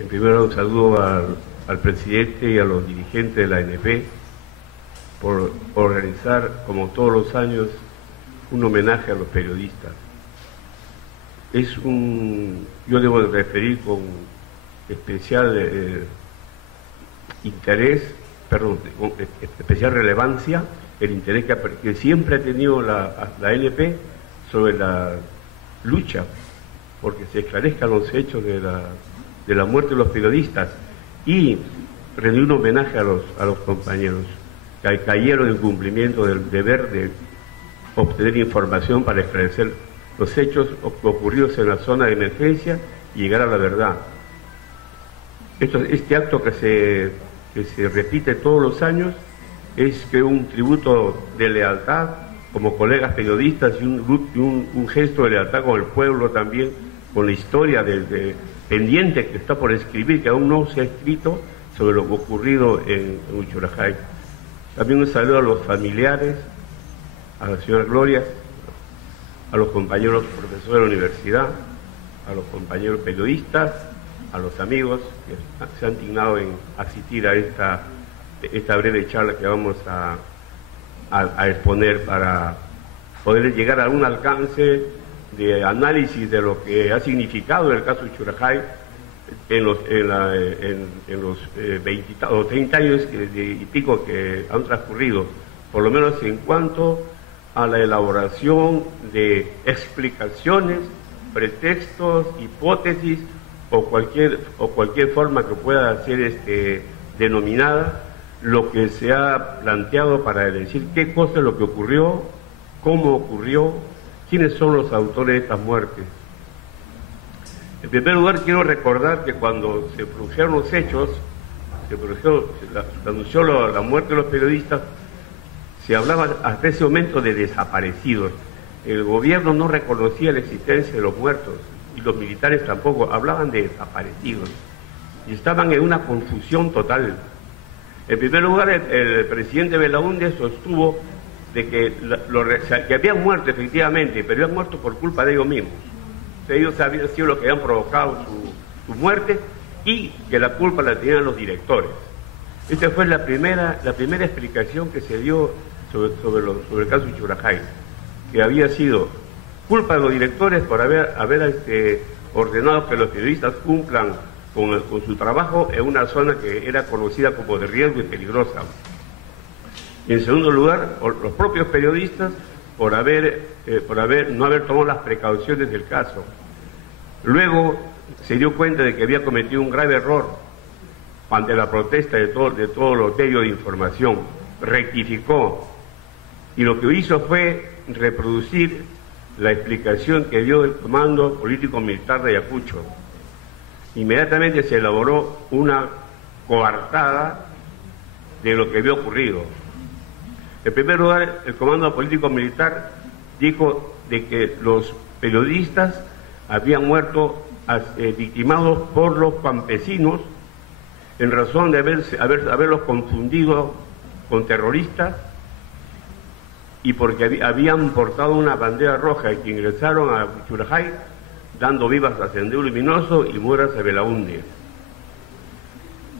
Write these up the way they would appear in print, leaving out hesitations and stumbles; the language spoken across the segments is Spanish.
En primer lugar, un saludo al presidente y a los dirigentes de la ANP por organizar, como todos los años, un homenaje a los periodistas. Yo debo referir con especial con especial relevancia el interés que siempre ha tenido la ANP sobre la lucha porque se esclarezcan los hechos de la muerte de los periodistas y rendir un homenaje a los compañeros que cayeron en cumplimiento del deber de obtener información para esclarecer los hechos ocurridos en la zona de emergencia y llegar a la verdad. Este acto que se repite todos los años es que un tributo de lealtad como colegas periodistas y un gesto de lealtad con el pueblo también, con la historia pendiente que está por escribir, que aún no se ha escrito sobre lo ocurrido en Uchurajay. También un saludo a los familiares, a la señora Gloria, a los compañeros profesores de la universidad, a los compañeros periodistas, a los amigos que se han dignado en asistir a esta breve charla que vamos a exponer para poder llegar a algún alcance de análisis de lo que ha significado el caso de Uchurajay en los 20 o 30 años y pico que han transcurrido, por lo menos en cuanto a la elaboración de explicaciones, pretextos, hipótesis o cualquier forma que pueda ser denominada, lo que se ha planteado para decir qué cosa es lo que ocurrió, cómo ocurrió, quiénes son los autores de estas muertes. En primer lugar, quiero recordar que cuando se produjeron los hechos, se anunció la muerte de los periodistas, se hablaba hasta ese momento de desaparecidos. El gobierno no reconocía la existencia de los muertos y los militares tampoco, hablaban de desaparecidos y estaban en una confusión total. En primer lugar, el presidente Belaúnde sostuvo de que habían muerto efectivamente, pero habían muerto por culpa de ellos mismos. O sea, ellos habían sido los que habían provocado su muerte y que la culpa la tenían los directores. Esta fue la primera explicación que se dio sobre el caso de Uchurajay, que había sido culpa de los directores por haber ordenado que los periodistas cumplan con su trabajo en una zona que era conocida como de riesgo y peligrosa. Y en segundo lugar, los propios periodistas por no haber tomado las precauciones del caso. Luego se dio cuenta de que había cometido un grave error ante la protesta de todos los medios de información. Rectificó y lo que hizo fue reproducir la explicación que dio el Comando Político Militar de Ayacucho. Inmediatamente se elaboró una coartada de lo que había ocurrido. En primer lugar, el Comando Político Militar dijo de que los periodistas habían muerto victimados por los campesinos en razón de haberlos confundido con terroristas y porque habían portado una bandera roja y que ingresaron a Uchurajay dando vivas a Sendero Luminoso y mueras a Belaúnde.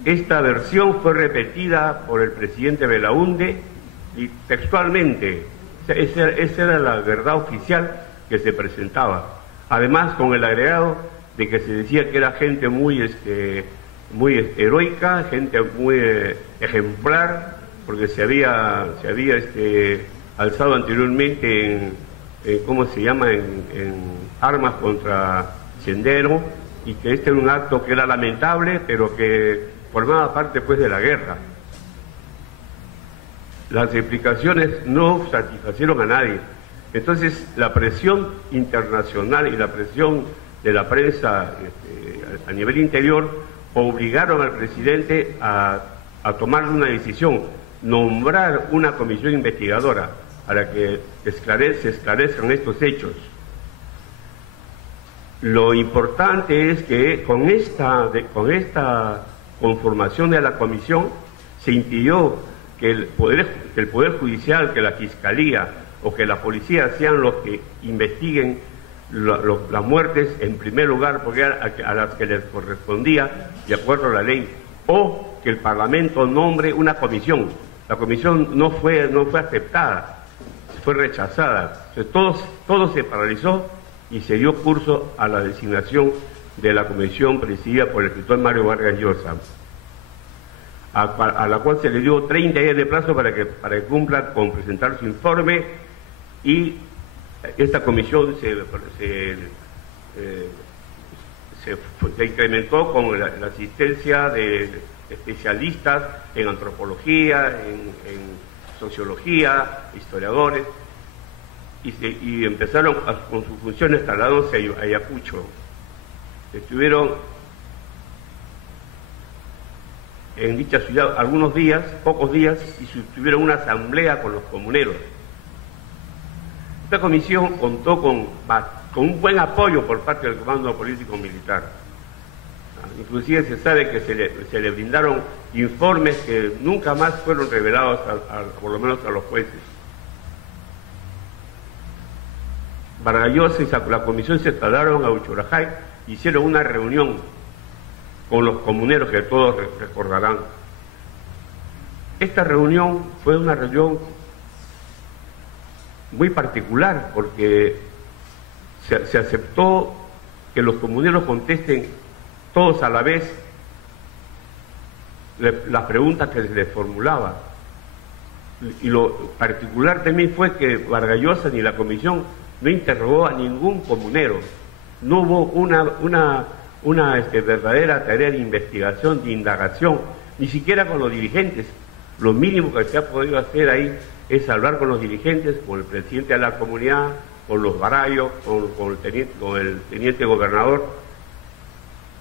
Esta versión fue repetida por el presidente Belaúnde y textualmente, esa era la verdad oficial que se presentaba. Además, con el agregado de que se decía que era gente muy heroica, gente muy ejemplar, porque se había alzado anteriormente en armas contra Sendero, y que este era un acto que era lamentable, pero que formaba parte pues de la guerra. Las explicaciones no satisfacieron a nadie. Entonces la presión internacional y la presión de la prensa a nivel interior obligaron al presidente a tomar una decisión, nombrar una comisión investigadora para que se esclarezcan estos hechos. Lo importante es que con esta conformación de la comisión se impidió que el Poder Judicial, que la Fiscalía o que la Policía sean los que investiguen las muertes en primer lugar, porque era a las que les correspondía de acuerdo a la ley, o que el Parlamento nombre una comisión. La comisión no fue aceptada, fue rechazada. Entonces, todo se paralizó y se dio curso a la designación de la comisión presidida por el escritor Mario Vargas Llosa, a la cual se le dio 30 días de plazo para que cumpla con presentar su informe, y esta comisión se incrementó con la asistencia de especialistas en antropología, en sociología, historiadores, y empezaron con sus funciones trasladándose a Ayacucho. Estuvieron en dicha ciudad algunos días, pocos días, y tuvieron una asamblea con los comuneros. Esta comisión contó con un buen apoyo por parte del Comando Político Militar. Inclusive se sabe que se le brindaron informes que nunca más fueron revelados, por lo menos a los jueces. Vargas Llosa y la comisión se trasladaron a Uchurajay, hicieron una reunión con los comuneros que todos recordarán. Esta reunión fue una reunión muy particular, porque se aceptó que los comuneros contesten todos a la vez las preguntas que se les formulaba. Y lo particular también fue que Vargas Llosa ni la comisión no interrogó a ningún comunero. No hubo una verdadera tarea de investigación, de indagación, ni siquiera con los dirigentes. Lo mínimo que se ha podido hacer ahí es hablar con los dirigentes, con el presidente de la comunidad, con los barayos, con el teniente gobernador,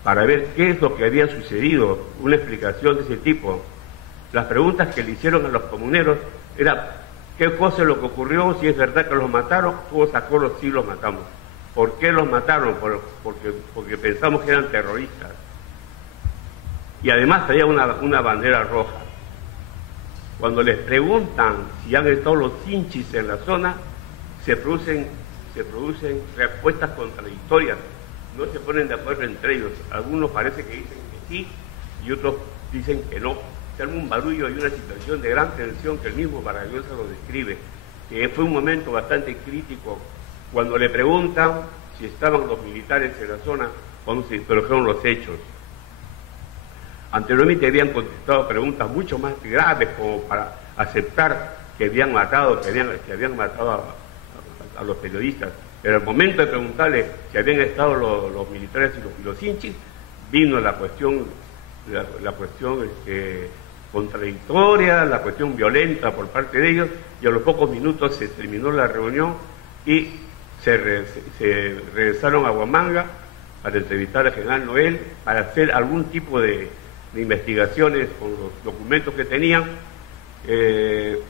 para ver qué es lo que había sucedido, una explicación de ese tipo. Las preguntas que le hicieron a los comuneros era qué cosa es lo que ocurrió, si es verdad que los mataron, todos acuerdos sí los matamos. ¿Por qué los mataron? Porque pensamos que eran terroristas. Y además traía una bandera roja. Cuando les preguntan si han estado los hinchis en la zona, se producen respuestas contradictorias. No se ponen de acuerdo entre ellos. Algunos parece que dicen que sí y otros dicen que no. Se arma un barullo y una situación de gran tensión que el mismo Vargas Llosa lo describe, que fue un momento bastante crítico cuando le preguntan si estaban los militares en la zona, cuando se produjeron los hechos. Anteriormente habían contestado preguntas mucho más graves, como para aceptar que habían matado, a los periodistas. Pero al momento de preguntarle si habían estado los militares y los hinchis, vino la cuestión contradictoria, la cuestión violenta por parte de ellos, y a los pocos minutos se terminó la reunión y se regresaron a Huamanga para entrevistar al general Noel, para hacer algún tipo de investigaciones con los documentos que tenían. El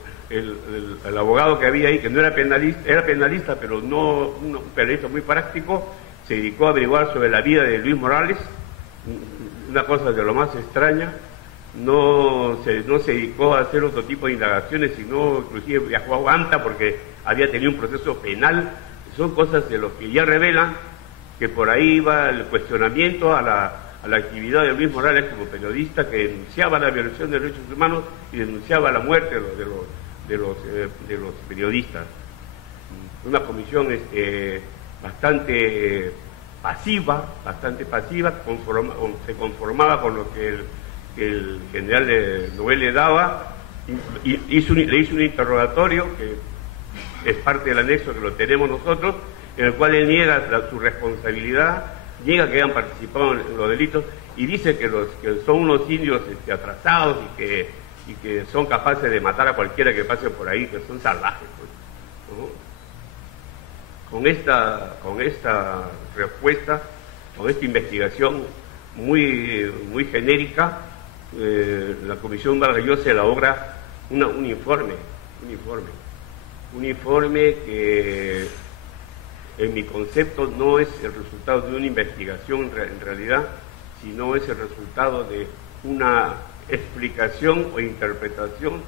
abogado que había ahí, que no era penalista, pero no un penalista muy práctico, se dedicó a averiguar sobre la vida de Luis Morales, una cosa de lo más extraña. No se dedicó a hacer otro tipo de indagaciones, sino inclusive viajó a Huanta porque había tenido un proceso penal. Son cosas de lo que ya revelan que por ahí iba el cuestionamiento a la actividad de Luis Morales como periodista, que denunciaba la violación de derechos humanos y denunciaba la muerte de los periodistas. Una comisión bastante pasiva, se conformaba con lo que el general Noel le daba, y le hizo un interrogatorio que es parte del anexo que lo tenemos nosotros, en el cual él niega su responsabilidad, niega que hayan participado en los delitos, y dice que son unos indios atrasados y que son capaces de matar a cualquiera que pase por ahí, que son salvajes, pues, ¿no? Con esta respuesta, con esta investigación muy genérica, la Comisión Vargas Llosa elabora un informe que en mi concepto no es el resultado de una investigación en realidad, sino es el resultado de una explicación o interpretación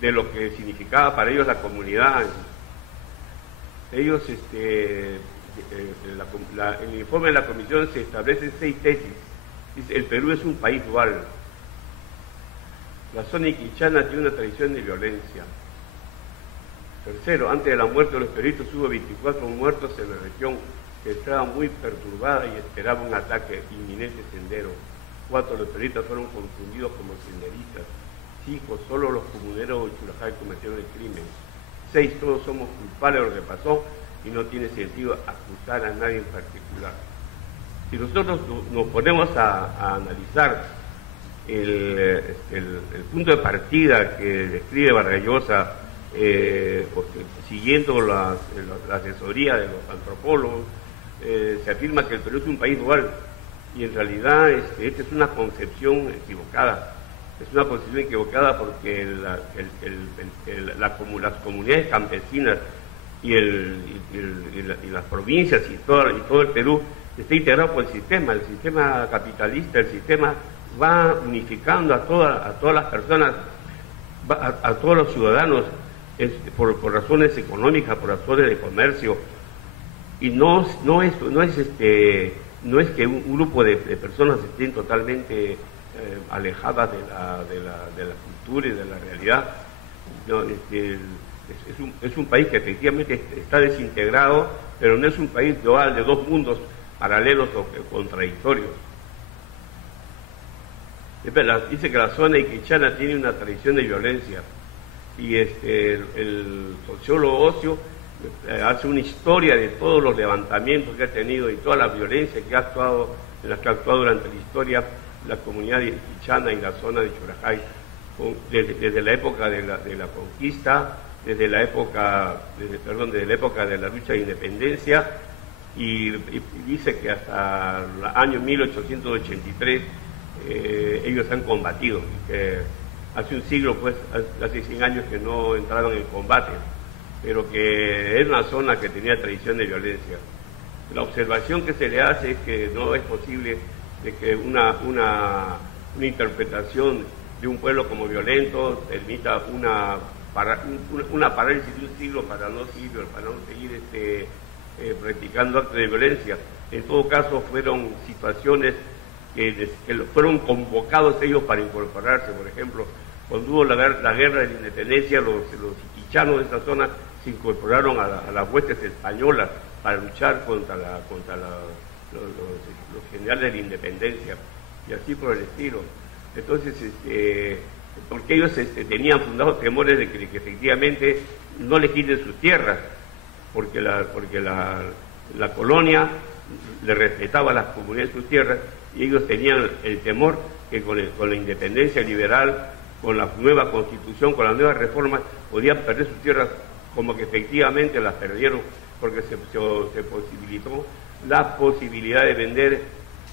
de lo que significaba para ellos la comunidad. Ellos en el informe de la Comisión se establecen 6 tesis. Dice, el Perú es un país dual. La zona iquichana tiene una tradición de violencia. Tercero, antes de la muerte de los peritos hubo 24 muertos en la región que estaba muy perturbada y esperaba un ataque inminente sendero. 4, los peritos fueron confundidos como senderistas. 5, solo los comuneros de Churajay cometieron el crimen. 6, todos somos culpables de lo que pasó y no tiene sentido acusar a nadie en particular. Si nosotros nos ponemos a analizar el punto de partida que describe Vargas Llosa, siguiendo la asesoría de los antropólogos, se afirma que el Perú es un país dual, y en realidad esta es una concepción equivocada. Es una concepción equivocada porque las comunidades campesinas y las provincias y todo el Perú está integrado por el sistema capitalista. El sistema va unificando a todas las personas, a todos los ciudadanos, por razones económicas, por razones de comercio, y no es que un grupo de personas estén totalmente alejadas de la cultura y de la realidad. No, es un país que efectivamente está desintegrado, pero no es un país dual de dos mundos paralelos o contradictorios. Dice que la zona iquichana tiene una tradición de violencia, y el sociólogo Ocio hace una historia de todos los levantamientos que ha tenido y toda la violencia en las que ha actuado durante la historia la comunidad iquichana en la zona de Churajay, desde la época de la conquista, desde la época de la lucha de independencia, y dice que hasta el año 1883 ellos han combatido, y que hace un siglo, pues, hace 100 años que no entraron en combate, pero que es una zona que tenía tradición de violencia. La observación que se le hace es que no es posible de que una interpretación de un pueblo como violento permita una parálisis de un siglo para no seguir practicando actos de violencia. En todo caso, fueron situaciones que fueron convocados ellos para incorporarse. Por ejemplo, cuando hubo la guerra de la independencia, los iquichanos de esa zona se incorporaron a las huestes españolas para luchar contra los generales de la independencia, y así por el estilo. Entonces, porque ellos tenían fundados temores de que efectivamente no les quiten sus tierras, porque la colonia le respetaba a las comunidades sus tierras, y ellos tenían el temor que con la independencia liberal, con la nueva constitución, con las nuevas reformas, podían perder sus tierras, como que efectivamente las perdieron, porque se posibilitó la posibilidad de vender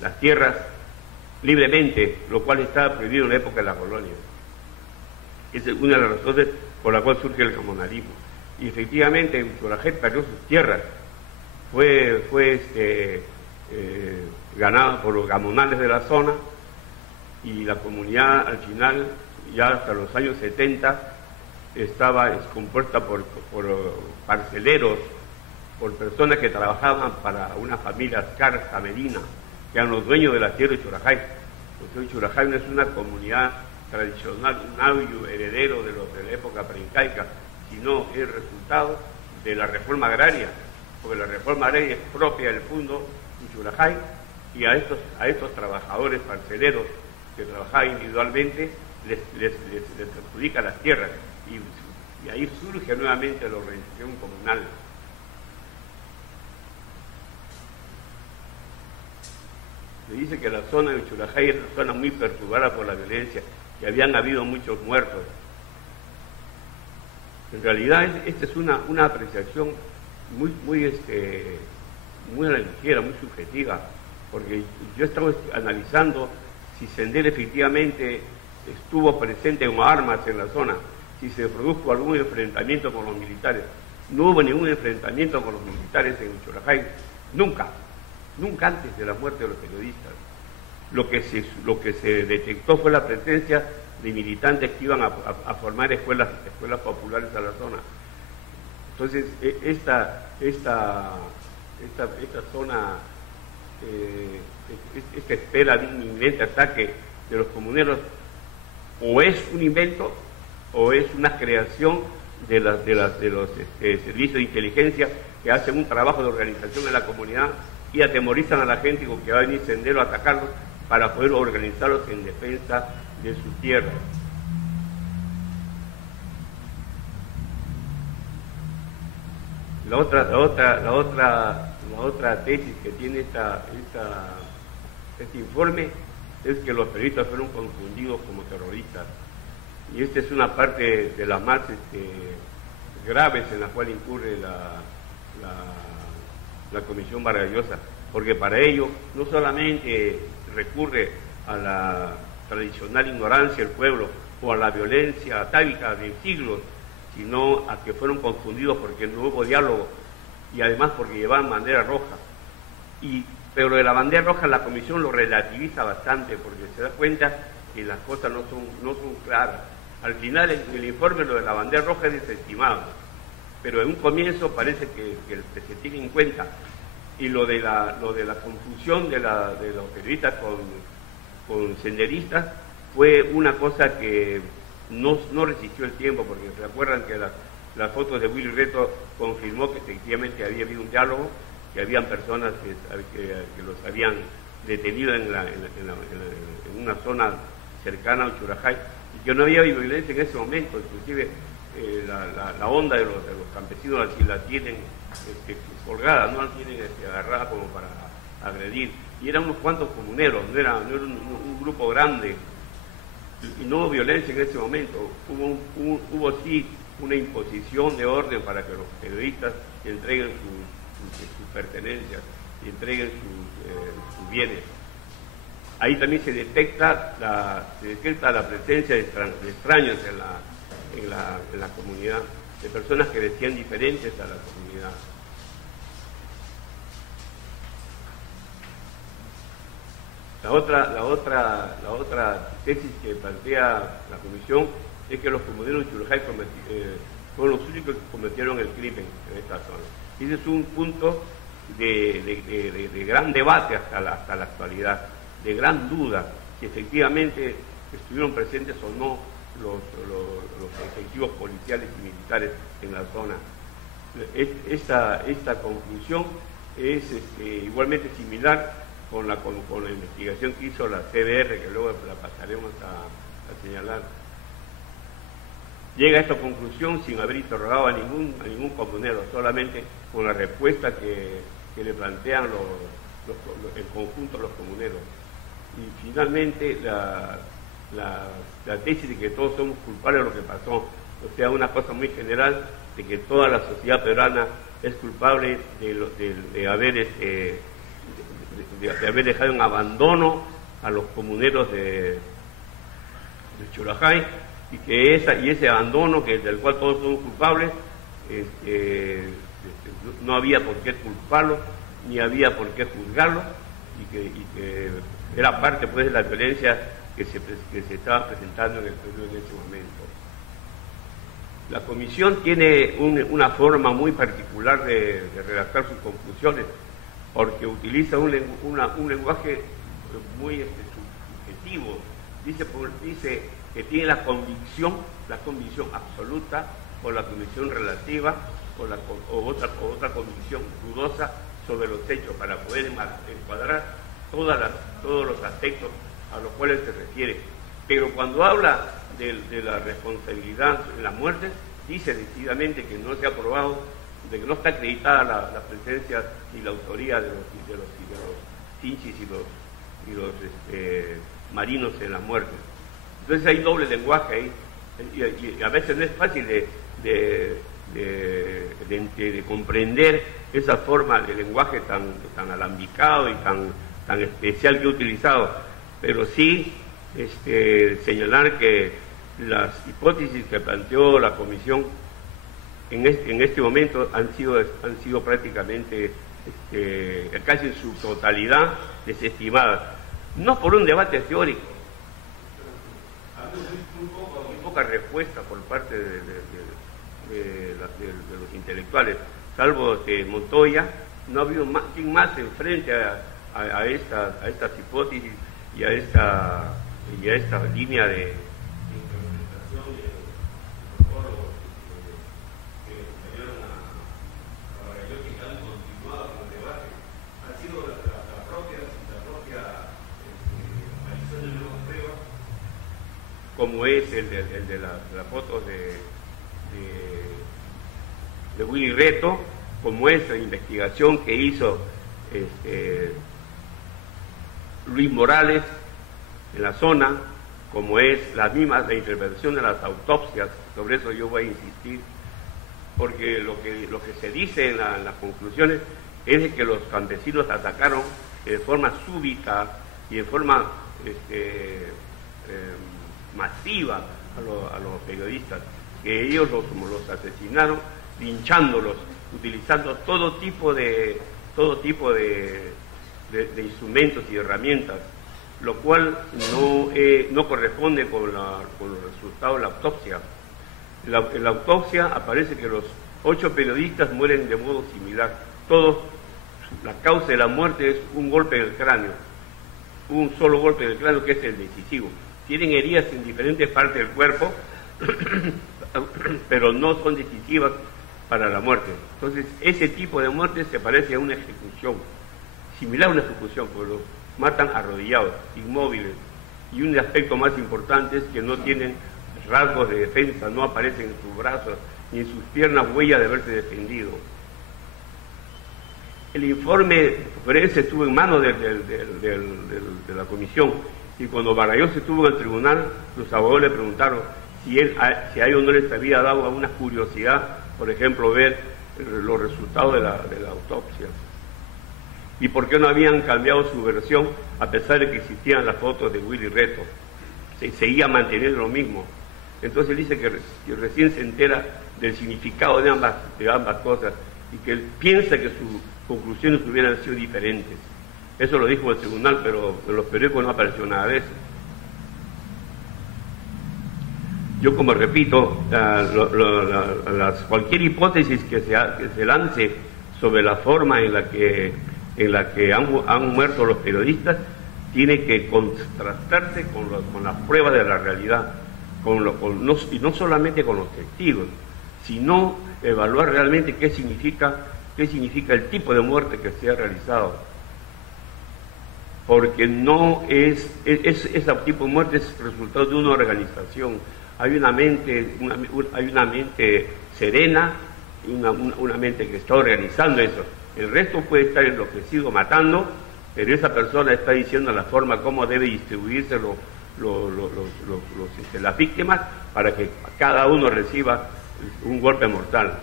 las tierras libremente, lo cual estaba prohibido en la época de la colonia. Esa es una de las razones por la cual surge el comunalismo. Y efectivamente Churajay perdió sus tierras, fue ganada por los gamonales de la zona, y la comunidad al final, ya hasta los años 70, estaba compuesta por parceleros, por personas que trabajaban para una familia Carza Medina, que eran los dueños de la tierra de Churajay. Entonces Churajay no es una comunidad tradicional, un audio heredero de la época preincaica, sino es resultado de la reforma agraria, porque la reforma agraria es propia del fundo de Churajay, y a estos trabajadores parceleros que trabajaban individualmente les perjudica las tierras, y ahí surge nuevamente la organización comunal. Se dice que la zona de Churajay es una zona muy perturbada por la violencia, que habían habido muchos muertos. En realidad esta es una apreciación muy a la ligera, muy subjetiva, porque yo estaba analizando si Sendero efectivamente estuvo presente con armas en la zona, si se produjo algún enfrentamiento con los militares. No hubo ningún enfrentamiento con los militares en Churajay, nunca antes de la muerte de los periodistas. Lo que se detectó fue la presencia de militantes que iban a formar escuelas populares a la zona. Entonces, esta zona, esta espera de un inminente ataque de los comuneros, o es un invento o es una creación de los servicios de inteligencia que hacen un trabajo de organización en la comunidad y atemorizan a la gente con que va a venir Sendero a atacarlos para poder organizarlos en defensa de sus tierras. La otra tesis que tiene este informe es que los periodistas fueron confundidos como terroristas. Y esta es una parte de las más graves en la cual incurre la Comisión Vargas Llosa, porque para ello no solamente recurre a la tradicional ignorancia del pueblo o a la violencia atávica de siglos, sino a que fueron confundidos porque no hubo diálogo y además porque llevaban bandera roja. Pero de la bandera roja la Comisión lo relativiza bastante porque se da cuenta que las cosas no son claras. Al final el informe lo de la bandera roja es desestimado, pero en un comienzo parece que se tiene en cuenta, y lo de la confusión de los periodistas con senderistas fue una cosa que no resistió el tiempo, porque se acuerdan que las fotos de Willy Reto confirmó que efectivamente había habido un diálogo, que habían personas que los habían detenido en una zona cercana a Uchurajay, y que no había violencia en ese momento. Inclusive la onda de los campesinos así la tienen colgada, no la tienen agarrada como para agredir, y eran unos cuantos comuneros, no era un grupo grande, y no hubo violencia en ese momento. Hubo sí una imposición de orden para que los periodistas entreguen sus pertenencias y entreguen sus bienes. Ahí también se detecta la presencia de extraños en la comunidad, de personas que decían diferentes a la comunidad. La otra tesis que plantea la Comisión es que los comuneros de Uchurajay fueron los únicos que cometieron el crimen en esta zona. Y ese es un punto de gran debate hasta la actualidad, de gran duda, si efectivamente estuvieron presentes o no los efectivos policiales y militares en la zona. Esta conclusión es igualmente similar con la investigación que hizo la CBR, que luego la pasaremos a señalar. Llega a esta conclusión sin haber interrogado a ningún comunero, solamente con la respuesta que le plantean en conjunto los comuneros. Y finalmente la tesis de que todos somos culpables de lo que pasó, o sea, una cosa muy general de que toda la sociedad peruana es culpable de haber dejado en abandono a los comuneros de Uchurajay, y que ese abandono del cual todos somos culpables, no había por qué culparlo ni había por qué juzgarlo, y que era parte pues de la violencia que se estaba presentando en el Perú en ese momento. La Comisión tiene una forma muy particular de redactar sus conclusiones, porque utiliza un lenguaje muy subjetivo. Dice que tiene la convicción absoluta, o la convicción relativa, o otra convicción dudosa sobre los hechos, para poder encuadrar todos los aspectos a los cuales se refiere. Pero cuando habla de la responsabilidad en la muerte, dice decididamente que no se ha probado, de que no está acreditada la presencia y la autoría de los chinchis y los marinos en la muerte. Entonces hay doble lenguaje ahí, y a veces no es fácil de comprender esa forma de lenguaje tan alambicado y tan especial que he utilizado, pero sí señalar que las hipótesis que planteó la Comisión en este momento han sido prácticamente casi en su totalidad desestimadas, no por un debate teórico, muy poca respuesta por parte de los intelectuales, salvo Montoya, no ha habido más, quien más se enfrente a estas hipótesis y a esta línea de interpretación de los psicólogos que salieron a Varayós y que han continuado con el debate. Ha sido la propia aparición de nuevas pruebas, como es el de las fotos de Willy Reto, como es la investigación que hizo Luis Morales en la zona, como es la interpretación de las autopsias. Sobre eso yo voy a insistir, porque lo que se dice en las conclusiones es de que los campesinos atacaron de forma súbita y de forma masiva a los periodistas, que ellos los asesinaron linchándolos, utilizando todo tipo de instrumentos y herramientas, lo cual no corresponde con los resultados de la autopsia. En la autopsia aparece que los 8 periodistas mueren de modo similar. Todos, la causa de la muerte es un golpe en el cráneo, un solo golpe en el cráneo, que es el decisivo. Tienen heridas en diferentes partes del cuerpo, pero no son decisivas para la muerte. Entonces, ese tipo de muerte se parece a una ejecución, similar a una ejecución, porque los matan arrodillados, inmóviles. Y un aspecto más importante es que no tienen rasgos de defensa, no aparecen en sus brazos ni en sus piernas huellas de haberse defendido. El informe forense estuvo en manos de la comisión, y cuando Varayós estuvo en el tribunal, los abogados le preguntaron si a ellos no les había dado alguna curiosidad, por ejemplo, ver los resultados de la autopsia, y por qué no habían cambiado su versión a pesar de que existían las fotos de Willy Reto. Se seguía manteniendo lo mismo. Entonces él dice que recién se entera del significado de ambas cosas, y que él piensa que sus conclusiones hubieran sido diferentes. Eso lo dijo el tribunal, pero en los periódicos no apareció nada de eso. Yo, como repito, cualquier hipótesis que se lance sobre la forma en la que han muerto los periodistas tiene que contrastarse con las pruebas de la realidad, y no solamente con los testigos, sino evaluar realmente qué significa el tipo de muerte que se ha realizado. Porque no ese tipo de muerte es resultado de una organización. Hay una mente serena, y una mente que está organizando eso. El resto puede estar enloquecido matando, pero esa persona está diciendo la forma como debe distribuirse las víctimas para que cada uno reciba un golpe mortal.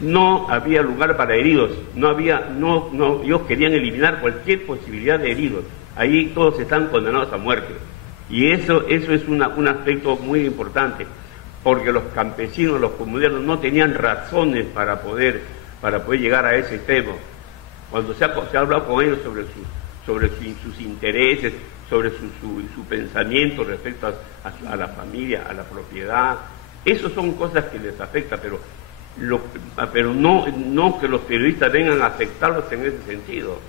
No había lugar para heridos, ellos querían eliminar cualquier posibilidad de heridos. Ahí todos están condenados a muerte. Y eso es un aspecto muy importante, porque los campesinos, los comuneros, no tenían razones para poder llegar a ese extremo. Cuando se ha hablado con ellos sobre sus intereses, sobre su pensamiento respecto a la familia, a la propiedad, eso son cosas que les afectan, pero no que los periodistas vengan a afectarlos en ese sentido.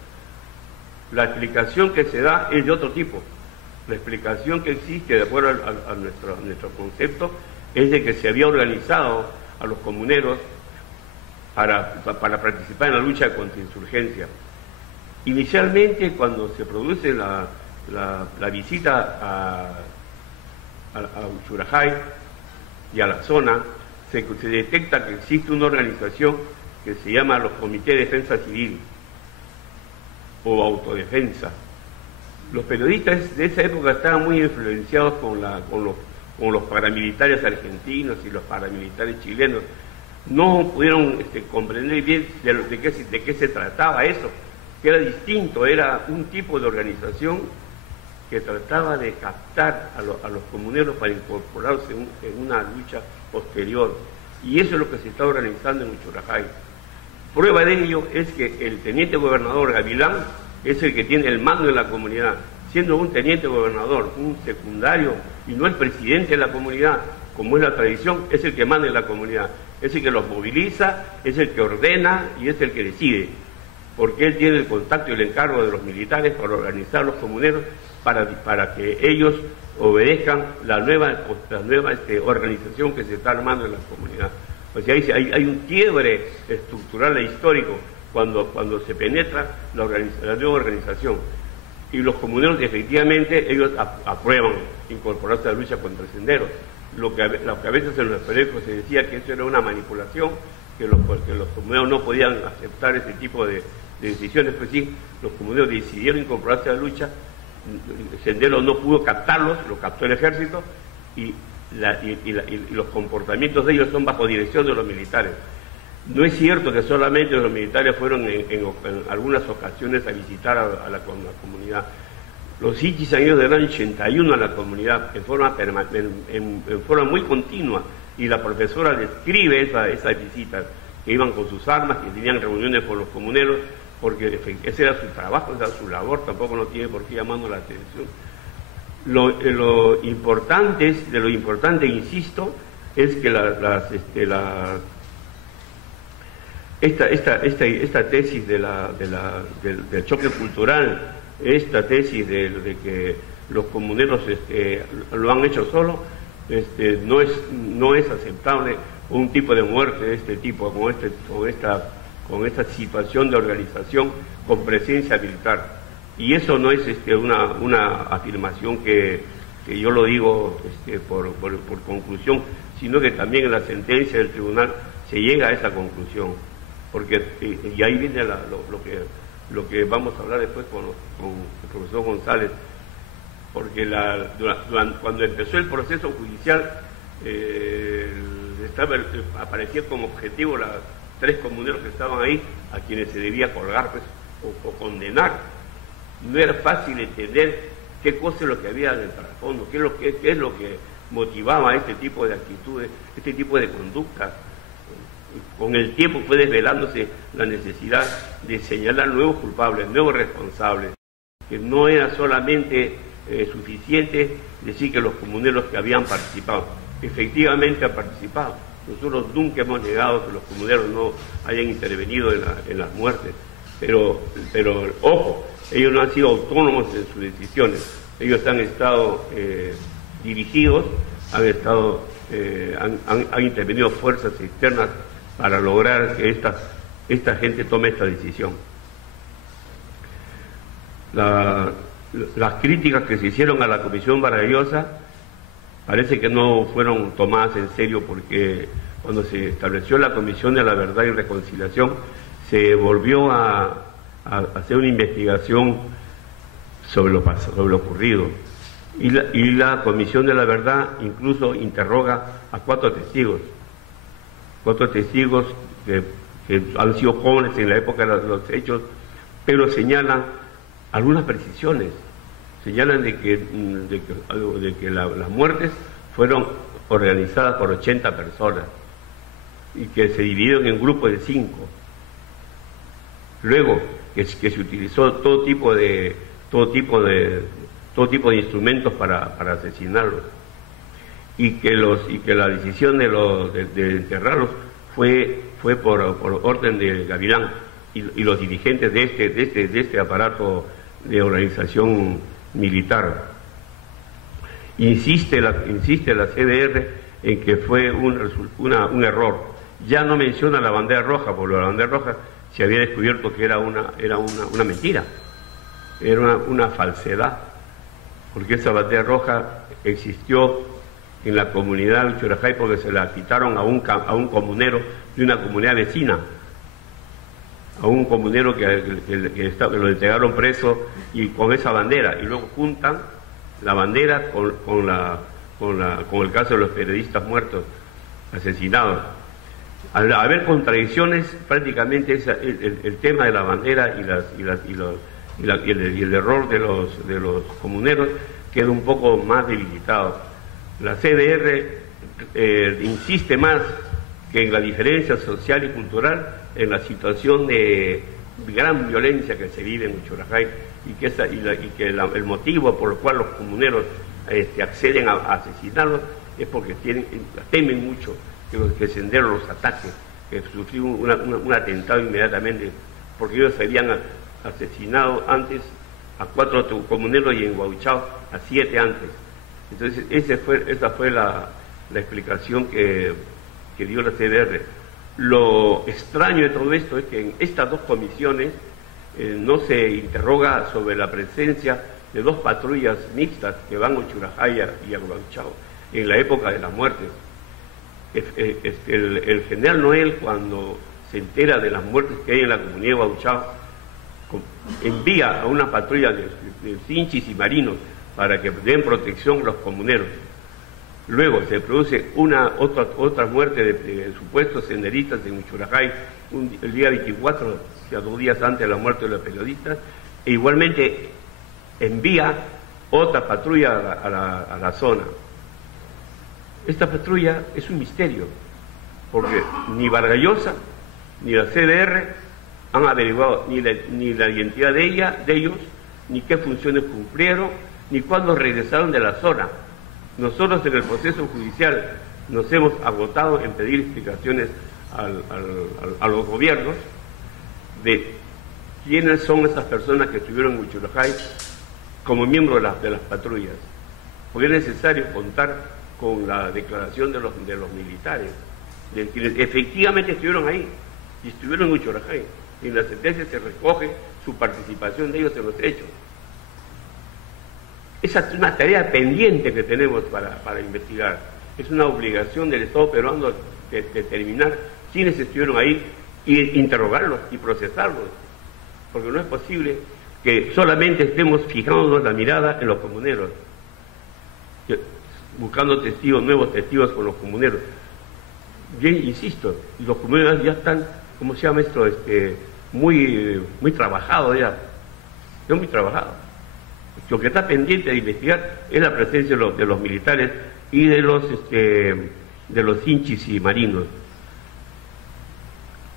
La explicación que se da es de otro tipo. La explicación que existe, de acuerdo a nuestro concepto, es de que se había organizado a los comuneros para participar en la lucha contra insurgencia. Inicialmente, cuando se produce la visita a Uchurajay y a la zona, se detecta que existe una organización que se llama los Comités de Defensa Civil o Autodefensa. Los periodistas de esa época estaban muy influenciados con los paramilitares argentinos y los paramilitares chilenos. No pudieron comprender bien de qué se trataba eso, que era distinto, era un tipo de organización que trataba de captar a los comuneros para incorporarse en una lucha posterior. Y eso es lo que se está organizando en Uchurajay. Prueba de ello es que el teniente gobernador Gavilán es el que tiene el mando de la comunidad, siendo un teniente gobernador, un secundario, y no el presidente de la comunidad, como es la tradición, es el que manda en la comunidad, es el que los moviliza, es el que ordena y es el que decide. porque él tiene el contacto y el encargo de los militares para organizar los comuneros para que ellos obedezcan la nueva organización que se está armando en la comunidad. O sea, hay un quiebre estructural e histórico cuando se penetra la nueva organización. Y los comuneros, efectivamente, ellos aprueban incorporarse a la lucha contra el sendero. Lo que a veces en los periódicos se decía que eso era una manipulación, que los comuneros no podían aceptar ese tipo de decisiones, pues sí, los comuneros decidieron incorporarse a la lucha. El sendero no pudo captarlos, lo captó el ejército, y los comportamientos de ellos son bajo dirección de los militares. No es cierto que solamente los militares fueron en algunas ocasiones a visitar a la comunidad. Los Ichis han ido del año 81 a la comunidad en forma muy continua, y la profesora describe esas visitas, que iban con sus armas, que tenían reuniones con los comuneros, porque ese era su trabajo, esa era su labor, tampoco no tiene por qué llamando la atención. Lo importante, insisto, es que esta tesis del choque cultural, esta tesis de que los comuneros lo han hecho solo, no es aceptable un tipo de muerte de este tipo, con esta situación de organización con presencia militar. Y eso no es una afirmación que yo lo digo por conclusión, sino que también en la sentencia del tribunal se llega a esa conclusión, porque y ahí viene lo que vamos a hablar después con el profesor González, porque cuando empezó el proceso judicial aparecía como objetivo las 3 comuneros que estaban ahí, a quienes se debía colgar, pues, o condenar. No era fácil entender qué cosa es lo que había en el trasfondo, qué es lo que motivaba este tipo de actitudes, este tipo de conductas. Con el tiempo fue desvelándose la necesidad de señalar nuevos culpables, nuevos responsables, que no era solamente suficiente decir que los comuneros que habían participado, efectivamente han participado. Nosotros nunca hemos negado que los comuneros no hayan intervenido en las muertes, pero ojo, ellos no han sido autónomos en sus decisiones, ellos han estado dirigidos, han intervenido fuerzas externas para lograr que esta gente tome esta decisión. Las críticas que se hicieron a la Comisión Vargas Llosa parece que no fueron tomadas en serio, porque cuando se estableció la Comisión de la Verdad y Reconciliación se volvió a hacer una investigación sobre lo ocurrido, y la Comisión de la Verdad incluso interroga a 4 testigos que han sido jóvenes en la época de los hechos, pero señalan algunas precisiones, señalan de que las muertes fueron organizadas por 80 personas y que se dividieron en grupos de 5. Luego que se utilizó todo tipo de instrumentos para asesinarlos, y que la decisión de enterrarlos fue por orden de Gavilán y los dirigentes de este aparato de organización militar. Insiste la CDR en que fue un error. Ya no menciona la bandera roja, porque la bandera roja se había descubierto que era una mentira, era una falsedad, porque esa bandera roja existió en la comunidad de Uchurajay porque se la quitaron a un comunero de una comunidad vecina, a un comunero que lo entregaron preso y con esa bandera, y luego juntan la bandera con el caso de los periodistas muertos, asesinados. Al haber contradicciones, prácticamente el tema de la bandera y el error de los comuneros queda un poco más debilitado. La CDR insiste más que en la diferencia social y cultural, en la situación de gran violencia que se vive en Uchurajay, y que el motivo por el cual los comuneros acceden a asesinarlos es porque temen mucho que el sendero los ataque, que sufrió un atentado inmediatamente porque ellos habían asesinado antes a 4 comuneros y en Huauchao a 7 antes. Entonces esa fue la explicación que dio la CDR. Lo extraño de todo esto es que en estas 2 comisiones no se interroga sobre la presencia de 2 patrullas mixtas que van a Uchurajaya y a Huauchao en la época de las muertes. El general Noel, cuando se entera de las muertes que hay en la comunidad de Huauchao, envía a una patrulla de cinchis y marinos para que den protección a los comuneros. Luego se produce otra muerte de supuestos senderistas en Uchurajay el día 24, o sea, 2 días antes de la muerte de los periodistas, e igualmente envía otra patrulla a la zona. Esta patrulla es un misterio, porque ni Vargallosa ni la CDR han averiguado ni la identidad de ellos, ni qué funciones cumplieron, ni cuándo regresaron de la zona. Nosotros en el proceso judicial nos hemos agotado en pedir explicaciones a los gobiernos de quiénes son esas personas que estuvieron en Uchurajay como miembros de las patrullas, porque es necesario contar con la declaración de los militares, de quienes efectivamente estuvieron ahí y estuvieron en Uchurajay. Y en la sentencia se recoge su participación de ellos en los hechos. Esa es una tarea pendiente que tenemos para investigar. Es una obligación del Estado peruano de determinar quiénes estuvieron ahí y interrogarlos y procesarlos. Porque no es posible que solamente estemos fijándonos la mirada en los comuneros, buscando testigos, nuevos testigos con los comuneros. Yo insisto, los comuneros ya están, ¿cómo se llama esto? Muy trabajados ya. Están muy trabajados. Lo que está pendiente de investigar es la presencia de los militares y de los hinchis y marinos.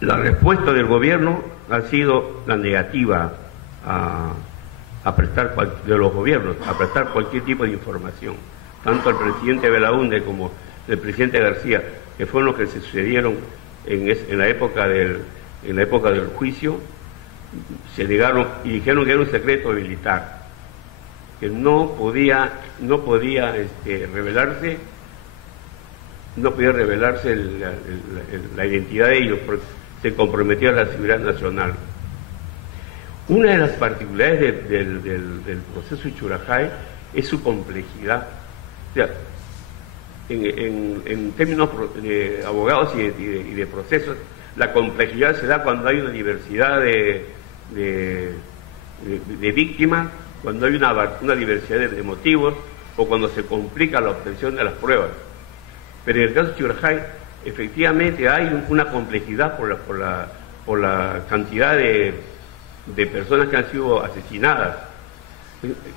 La respuesta del gobierno ha sido la negativa a prestar de los gobiernos, a prestar cualquier tipo de información. Tanto el presidente Belaúnde como el presidente García, que fueron los que se sucedieron en la época del juicio, se negaron y dijeron que era un secreto militar, que no podía revelarse la identidad de ellos, porque se comprometía a la seguridad nacional. Una de las particularidades del proceso Uchurajay es su complejidad. O sea, en términos de abogados y de procesos, la complejidad se da cuando hay una diversidad de víctimas, cuando hay una diversidad de motivos o cuando se complica la obtención de las pruebas. Pero en el caso de Uchurajay, efectivamente hay una complejidad por la cantidad de personas que han sido asesinadas.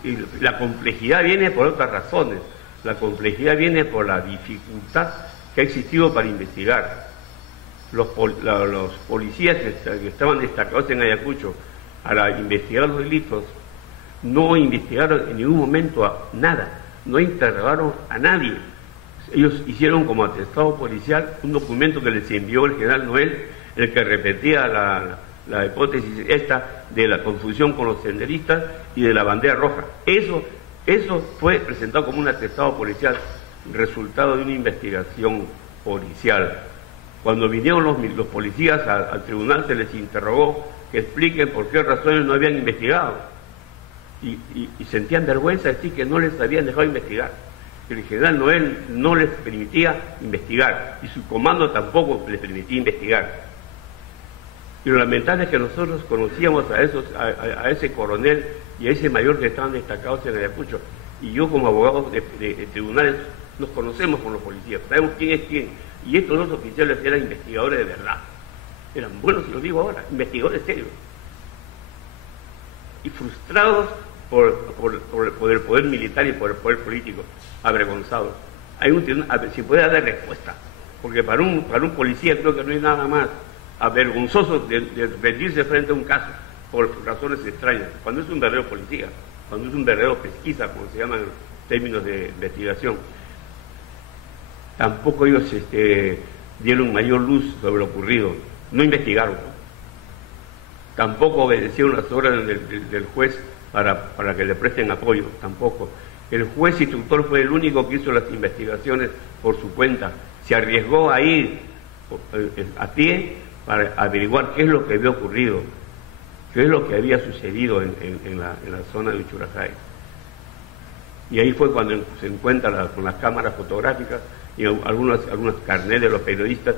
Y la complejidad viene por otras razones. La complejidad viene por la dificultad que ha existido para investigar. Los policías que estaban destacados en Ayacucho para investigar los delitos no investigaron en ningún momento nada, no interrogaron a nadie. Ellos hicieron como atestado policial un documento que les envió el general Noel, el que repetía la hipótesis esta de la confusión con los senderistas y de la bandera roja. Eso fue presentado como un atestado policial, resultado de una investigación policial. Cuando vinieron los policías al tribunal se les interrogó que expliquen por qué razones no habían investigado. Y sentían vergüenza de decir que no les habían dejado investigar. El general Noel no les permitía investigar y su comando tampoco les permitía investigar. Y lo lamentable es que nosotros conocíamos a ese coronel y a ese mayor que estaban destacados en Ayacucho. Y yo como abogado de tribunales nos conocemos con los policías, sabemos quién es quién. Y estos dos oficiales eran investigadores de verdad. Eran buenos, y lo digo ahora, investigadores serios. Y frustrados por el poder militar y por el poder político, avergonzados. Si puede dar respuesta, porque para un policía creo que no hay nada más avergonzoso de rendirse frente a un caso por razones extrañas, cuando es un verdadero policía, cuando es un verdadero pesquisa, como se llama en términos de investigación. Tampoco ellos dieron mayor luz sobre lo ocurrido, no investigaron. tampoco obedecieron las órdenes del juez para que le presten apoyo, tampoco. El juez instructor fue el único que hizo las investigaciones por su cuenta, se arriesgó a ir a pie para averiguar qué es lo que había ocurrido, qué es lo que había sucedido en la zona de Uchurajay. Y ahí fue cuando se encuentra con las cámaras fotográficas y algunos carnets de los periodistas,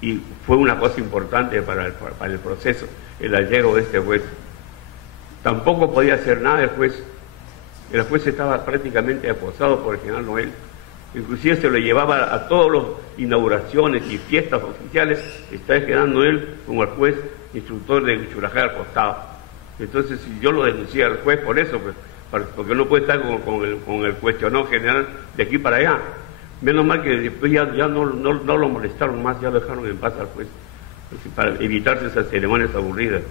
y fue una cosa importante para el proceso, el hallazgo de este juez. Tampoco podía hacer nada el juez estaba prácticamente acosado por el general Noel, inclusive se lo llevaba a todas las inauguraciones y fiestas oficiales, está el general Noel como el juez instructor de Uchurajay al costado. Entonces yo lo denuncié al juez por eso, pues, porque no puede estar con el cuestionado general de aquí para allá. Menos mal que después ya no lo molestaron más, ya lo dejaron en paz al juez, para evitarse esas ceremonias aburridas.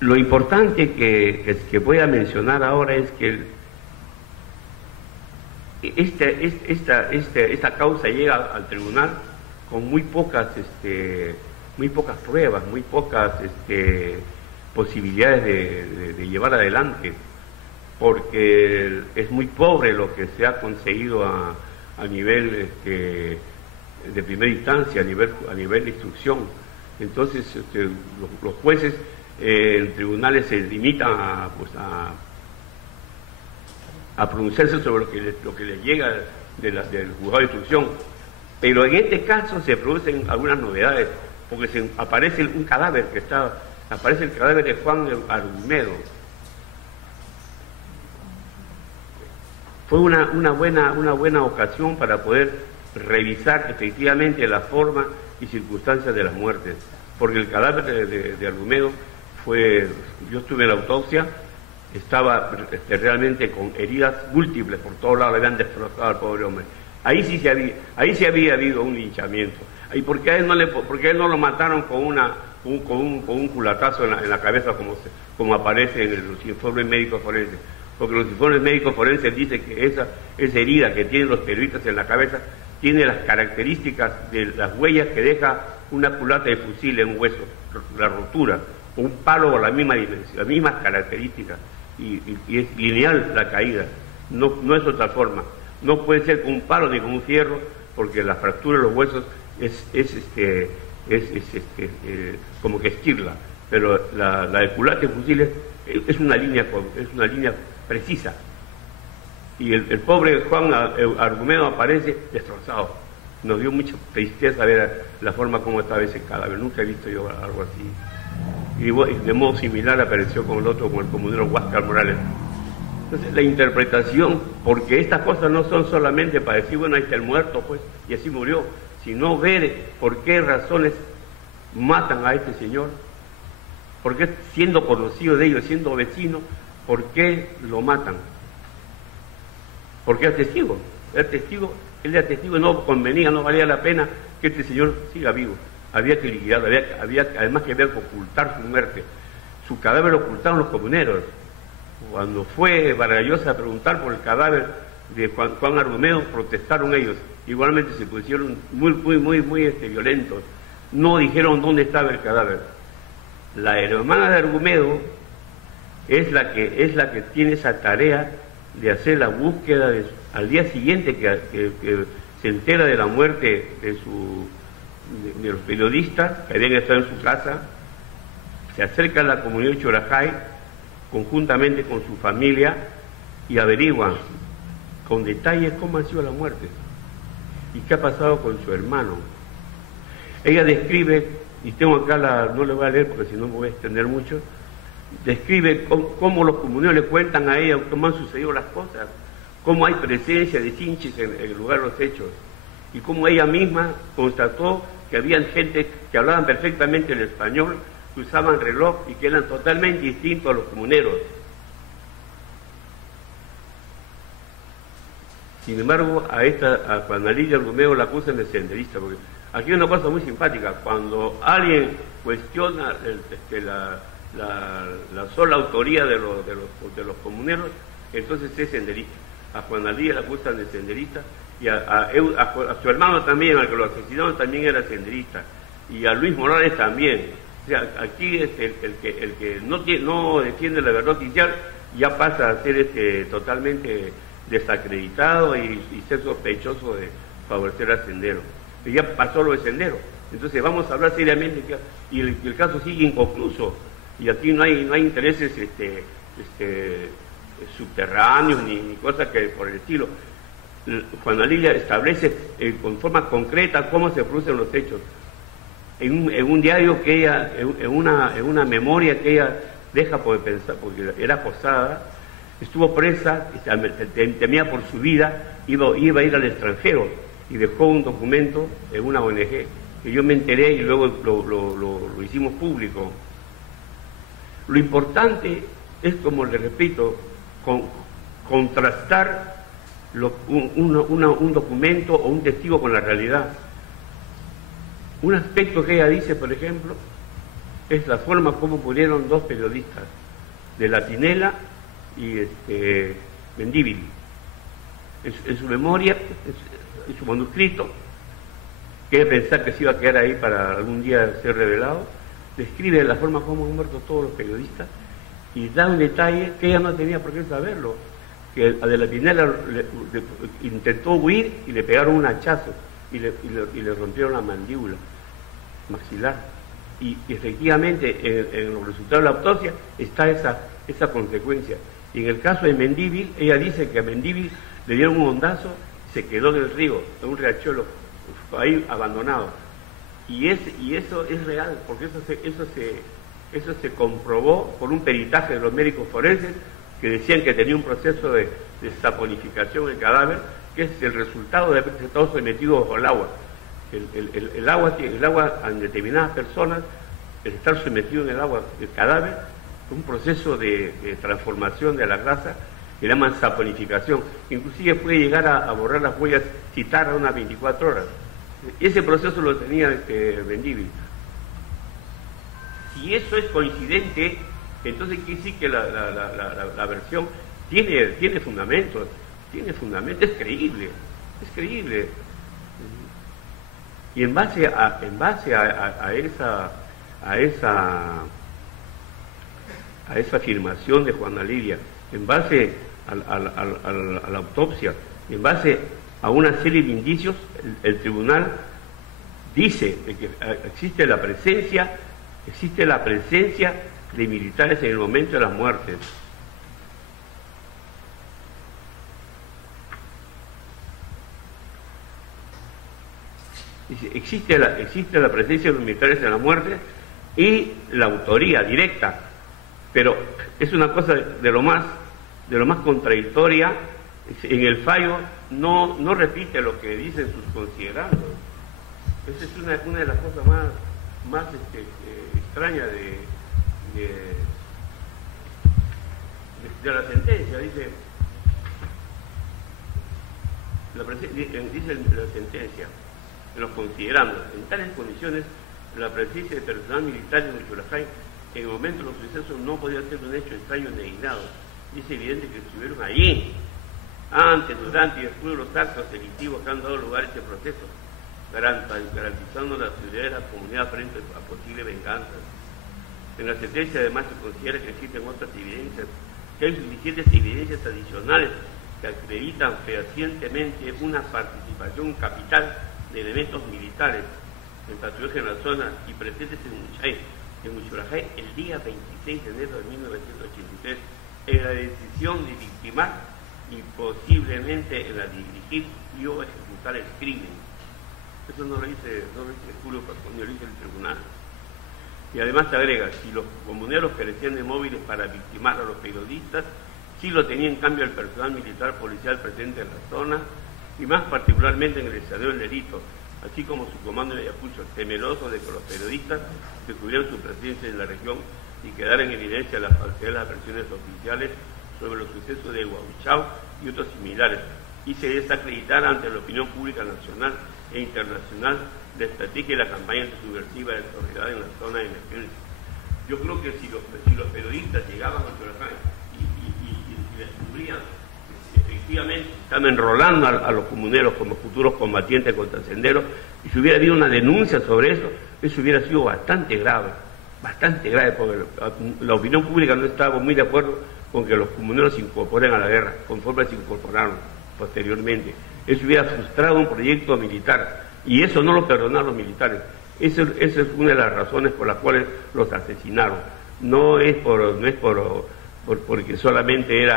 Lo importante que voy a mencionar ahora es que esta causa llega al tribunal con muy pocas pruebas, muy pocas posibilidades de llevar adelante, porque es muy pobre lo que se ha conseguido a nivel de primera instancia, a nivel de instrucción. Entonces los jueces en tribunales se limitan a pronunciarse sobre lo que les llega del juzgado de instrucción, pero en este caso se producen algunas novedades, porque aparece un cadáver aparece el cadáver de Juan Argumedo. Fue una buena ocasión para poder revisar efectivamente la forma y circunstancias de las muertes, porque el cadáver de Argumedo yo estuve en la autopsia, estaba realmente con heridas múltiples por todos lados, le habían destrozado al pobre hombre. Ahí sí había habido un linchamiento. ¿Y por qué a él no lo mataron con un culatazo en la cabeza como aparece en los informes médicos forenses? Porque los informes médicos forenses dicen que esa herida que tienen los periodistas en la cabeza tiene las características de las huellas que deja una culata de fusil en un hueso, la rotura, un palo con la misma dimensión, las mismas características, y es lineal la caída, no es otra forma. No puede ser con un palo ni con un fierro, porque la fractura de los huesos es como que esquirla, pero la de culata de fusiles es una línea precisa. Y el pobre Juan Argumedo aparece destrozado. Nos dio mucha tristeza ver la forma como estaba ese cadáver. Nunca he visto yo algo así. Y de modo similar apareció con el otro, con el comunero Huáscar Morales. Entonces la interpretación, porque estas cosas no son solamente para decir, bueno, ahí está el muerto, pues, y así murió, sino ver por qué razones matan a este señor, por qué, siendo conocido de ellos, siendo vecino, por qué lo matan. Porque él era testigo, no convenía, no valía la pena que este señor siga vivo. Había que liquidarlo, además que había que ocultar su muerte. Su cadáver lo ocultaron los comuneros. Cuando fue Vargallosa a preguntar por el cadáver de Juan Argumedo, protestaron ellos. Igualmente se pusieron muy violentos. No dijeron dónde estaba el cadáver. La hermana de Argumedo es la que tiene esa tarea de hacer la búsqueda al día siguiente que se entera de la muerte de los periodistas que habían estado en su casa. Se acerca a la comunidad de Uchurajay conjuntamente con su familia y averiguan con detalles cómo ha sido la muerte y qué ha pasado con su hermano. Ella describe, y tengo acá no le voy a leer porque si no me voy a extender mucho, describe cómo los comuneros le cuentan a ella cómo han sucedido las cosas, cómo hay presencia de chinches en el lugar de los hechos, y cómo ella misma constató que habían gente que hablaban perfectamente el español, que usaban reloj y que eran totalmente distintos a los comuneros. Sin embargo, a Juan Alirio Argumedo la acusan de senderista, porque aquí hay una cosa muy simpática: cuando alguien cuestiona la sola autoría de los comuneros, entonces es senderista. A Juan Alirio la acusan de senderista y a su hermano también, al que lo asesinaron, también era senderista, y a Luis Morales también. O sea, aquí el que no defiende la verdad oficial ya pasa a ser totalmente desacreditado y ser sospechoso de favorecer a Sendero. Y ya pasó lo de Sendero. Entonces vamos a hablar seriamente, y el caso sigue inconcluso, y aquí no hay intereses subterráneos ni cosas que por el estilo. Juana Lilia establece con forma concreta cómo se producen los hechos. En un diario que ella, en una memoria que ella deja por pensar, porque era acosada, estuvo presa, temía por su vida, iba a ir al extranjero y dejó un documento en una ONG que yo me enteré y luego lo hicimos público. Lo importante es, como le repito, contrastar un documento o un testigo con la realidad. Un aspecto que ella dice, por ejemplo, es la forma como murieron dos periodistas, de Latinela y Mendívil. En su memoria, en su manuscrito, que pensar que se iba a quedar ahí para algún día ser revelado, describe la forma como han muerto todos los periodistas y da un detalle que ella no tenía por qué saberlo, que a de Latinela intentó huir y le pegaron un hachazo y le rompieron la mandíbula maxilar. Y efectivamente en los resultados de la autopsia está esa consecuencia. Y en el caso de Mendívil, ella dice que a Mendívil le dieron un hondazo y se quedó en el río, en un riachuelo, ahí abandonado. Y eso es real, porque eso se comprobó por un peritaje de los médicos forenses que decían que tenía un proceso de saponificación del cadáver, que es el resultado de haber estado sometido bajo el agua. El agua en determinadas personas, el estar sometido en el agua, el cadáver, es un proceso de transformación de la grasa que llaman saponificación. Inclusive puede llegar a borrar las huellas si tarda unas 24 horas. Ese proceso lo tenía Mendívil. Si eso es coincidente, entonces quiere decir que la versión tiene fundamento, es creíble. Y en base a esa afirmación de Juana Lilia, en base a la autopsia, en base a una serie de indicios, el tribunal dice que existe la presencia de militares en el momento de las muertes. Dice, existe la presencia de los militares en la muerte y la autoría directa, pero es una cosa de lo más contradictoria. En el fallo no repite lo que dicen sus considerandos. Esa es una de las cosas más extrañas de la sentencia. Dice la sentencia, en los considerandos, en tales condiciones, la presencia de personal militar en Uchurajay en el momento de los sucesos no podía ser un hecho extraño ni aislado. Es evidente que estuvieron allí, antes, durante y después de los actos delictivos que han dado lugar a este proceso, garantizando la seguridad de la comunidad frente a posibles venganzas. En la sentencia además se considera que existen otras evidencias, que hay suficientes evidencias adicionales que acreditan fehacientemente una participación capital de elementos militares en patrullaje en la zona y presentes en Uchurajay el día 26 de enero de 1983 en la decisión de victimar y posiblemente en la de dirigir y o ejecutar el crimen. Eso no lo dice Julio Pascual, lo dice el tribunal. Y además se agrega, si los comuneros carecían de móviles para victimar a los periodistas, sí lo tenía en cambio el personal militar policial presente en la zona, y más particularmente en el escenario del delito, así como su comando de Ayacucho, temeroso de que los periodistas descubrieran su presencia en la región y quedaran en evidencia las falsedades de las versiones oficiales sobre los sucesos de Huahuichao y otros similares, y se desacreditara ante la opinión pública nacional e internacional la estrategia y la campaña subversiva de autoridad en la zona de emergencia. Yo creo que si los periodistas llegaban a Uchurajay y descubrían efectivamente están enrolando a los comuneros como futuros combatientes contra senderos, y si hubiera habido una denuncia sobre eso hubiera sido bastante grave, porque la opinión pública no estaba muy de acuerdo con que los comuneros se incorporen a la guerra, conforme se incorporaron posteriormente. Eso hubiera frustrado un proyecto militar, y eso no lo perdonaron los militares. Esa es una de las razones por las cuales los asesinaron. No es porque solamente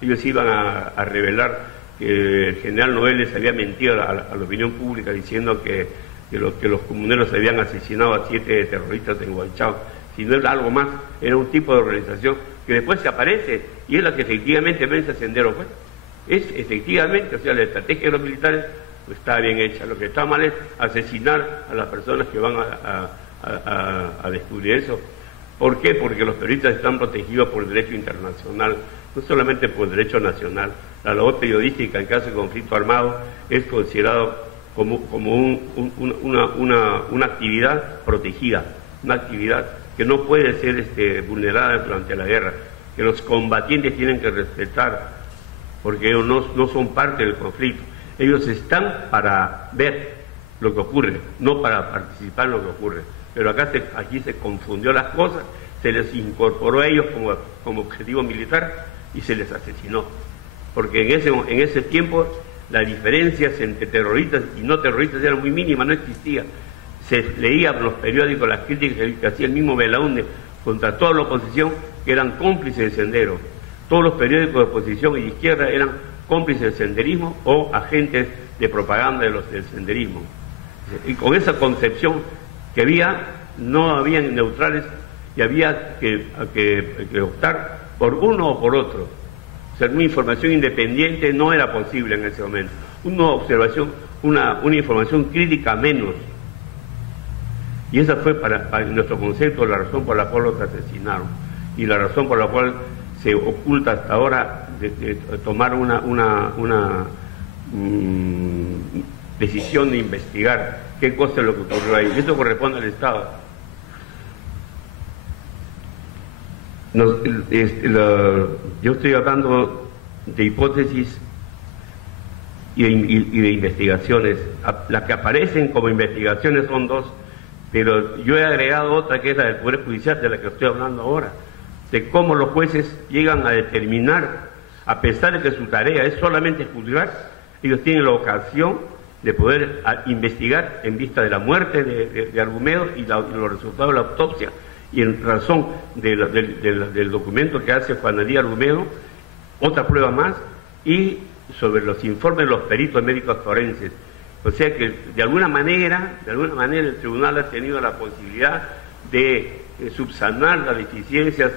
ellos iban a revelar que el general Noel les había mentido a la opinión pública diciendo que los comuneros habían asesinado a 7 terroristas en Huanchao, sino era algo más, era un tipo de organización que después se aparece y es la que efectivamente vence a Sendero. Pues es efectivamente, o sea, la estrategia de los militares pues, está bien hecha. Lo que está mal es asesinar a las personas que van a descubrir eso. ¿Por qué? Porque los periodistas están protegidos por el derecho internacional, no solamente por el derecho nacional. La labor periodística en caso de conflicto armado es considerado como una actividad protegida, una actividad que no puede ser vulnerada durante la guerra, que los combatientes tienen que respetar, porque ellos no son parte del conflicto. Ellos están para ver lo que ocurre, no para participar en lo que ocurre. Pero aquí se confundió las cosas, se les incorporó a ellos como objetivo militar y se les asesinó. Porque en ese tiempo las diferencias entre terroristas y no terroristas eran muy mínimas, no existía. Se leía en los periódicos las críticas que hacía el mismo Belaúnde contra toda la oposición, que eran cómplices del sendero. Todos los periódicos de oposición y de izquierda eran cómplices del senderismo o agentes de propaganda del senderismo. Y con esa concepción que no habían neutrales y había que optar por uno o por otro. O sea, una información independiente no era posible en ese momento. Una información crítica menos. Y esa fue para nuestro concepto la razón por la cual los asesinaron y la razón por la cual se oculta hasta ahora de tomar una decisión de investigar qué cosa es lo que ocurrió ahí. Eso corresponde al Estado. Yo estoy hablando de hipótesis y de investigaciones. Las que aparecen como investigaciones son 2, pero yo he agregado otra que es la del Poder Judicial, de la que estoy hablando ahora, de cómo los jueces llegan a determinar, a pesar de que su tarea es solamente juzgar, ellos tienen la ocasión de poder investigar en vista de la muerte de Argumedo y los resultados de la autopsia, y en razón del documento que hace Juan Elías Argumedo, otra prueba más, y sobre los informes de los peritos médicos forenses. O sea que de alguna manera el tribunal ha tenido la posibilidad de subsanar las deficiencias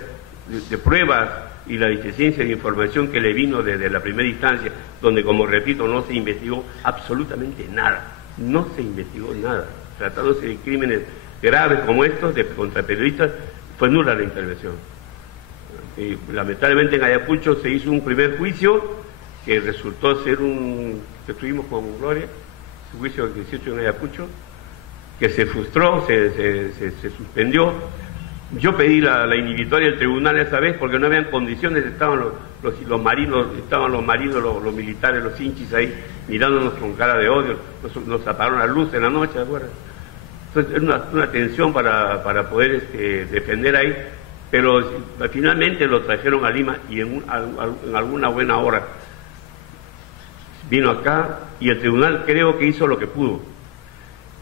de pruebas y la deficiencia de información que le vino desde la primera instancia, donde, como repito, no se investigó absolutamente nada. No se investigó nada. Tratándose de crímenes graves como estos, contra periodistas, fue nula la intervención. Y, lamentablemente en Ayacucho se hizo un primer juicio que resultó ser que estuvimos con Gloria, su juicio del 18 en Ayacucho, que se frustró, se suspendió. Yo pedí la inhibitoria del tribunal esa vez porque no habían condiciones, estaban los marinos, los militares, los hinchis ahí mirándonos con cara de odio, nos apagaron la luz en la noche, ¿de acuerdo? Entonces era una tensión para poder defender ahí, pero finalmente lo trajeron a Lima y en alguna buena hora vino acá y el tribunal creo que hizo lo que pudo,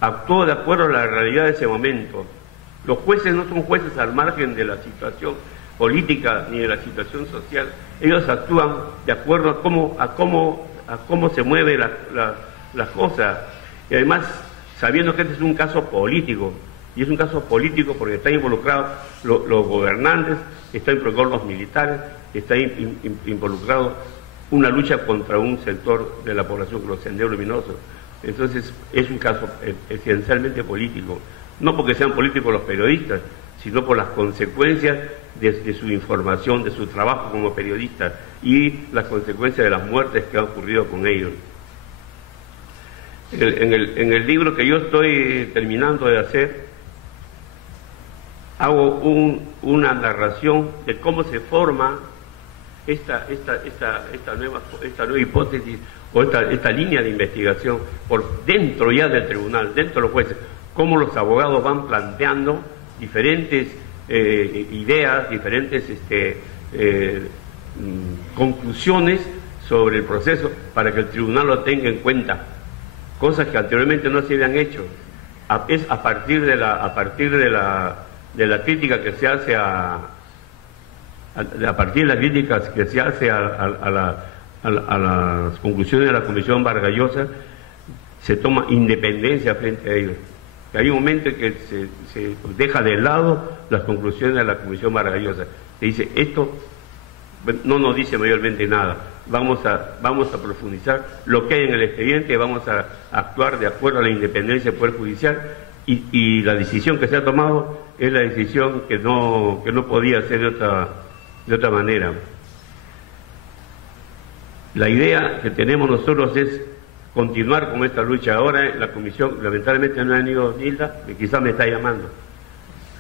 actuó de acuerdo a la realidad de ese momento. Los jueces no son jueces al margen de la situación política ni de la situación social. Ellos actúan de acuerdo a cómo se mueven las cosas. Y además, sabiendo que este es un caso político, y es un caso político porque están involucrados los gobernantes, están involucrados los militares, está involucrado una lucha contra un sector de la población, los senderos luminosos. Entonces, es un caso esencialmente político. No porque sean políticos los periodistas, sino por las consecuencias de su información, de su trabajo como periodistas y las consecuencias de las muertes que han ocurrido con ellos. En el libro que yo estoy terminando de hacer, hago una narración de cómo se forma esta nueva hipótesis o esta línea de investigación por dentro ya del tribunal, dentro de los jueces, cómo los abogados van planteando diferentes ideas, diferentes conclusiones sobre el proceso para que el tribunal lo tenga en cuenta, cosas que anteriormente no se habían hecho. Es a partir de la crítica que se hace a partir de las críticas que se hace a las conclusiones de la Comisión Vargas Llosa, se toma independencia frente a ellos. Hay un momento en que se deja de lado las conclusiones de la Comisión Vargas Llosa. Se dice, esto no nos dice mayormente nada, vamos a profundizar lo que hay en el expediente, vamos a actuar de acuerdo a la independencia del Poder Judicial, y la decisión que se ha tomado es la decisión que no podía ser de otra manera. La idea que tenemos nosotros es continuar con esta lucha. Ahora la comisión, lamentablemente no ha venido Nilda, que quizás me está llamando,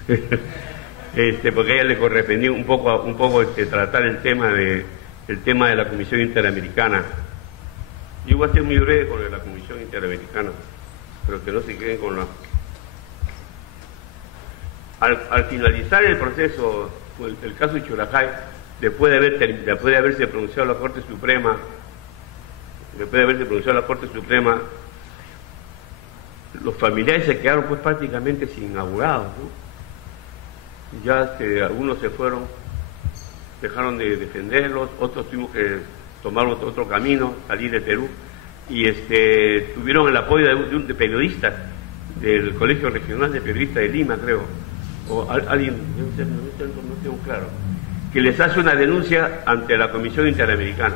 porque a ella le correspondía un poco tratar el tema de la Comisión Interamericana. Yo voy a ser muy breve con la Comisión Interamericana, pero que no se queden con la... Al finalizar el proceso, el caso de Churajay, después de haberse pronunciado la Corte Suprema, los familiares se quedaron pues prácticamente sin abogados, ¿no? Ya algunos se fueron, dejaron de defenderlos, otros tuvimos que tomar otro camino, salir de Perú, y tuvieron el apoyo de periodistas del Colegio Regional de Periodistas de Lima, creo, o alguien, no tengo claro, que les hace una denuncia ante la Comisión Interamericana.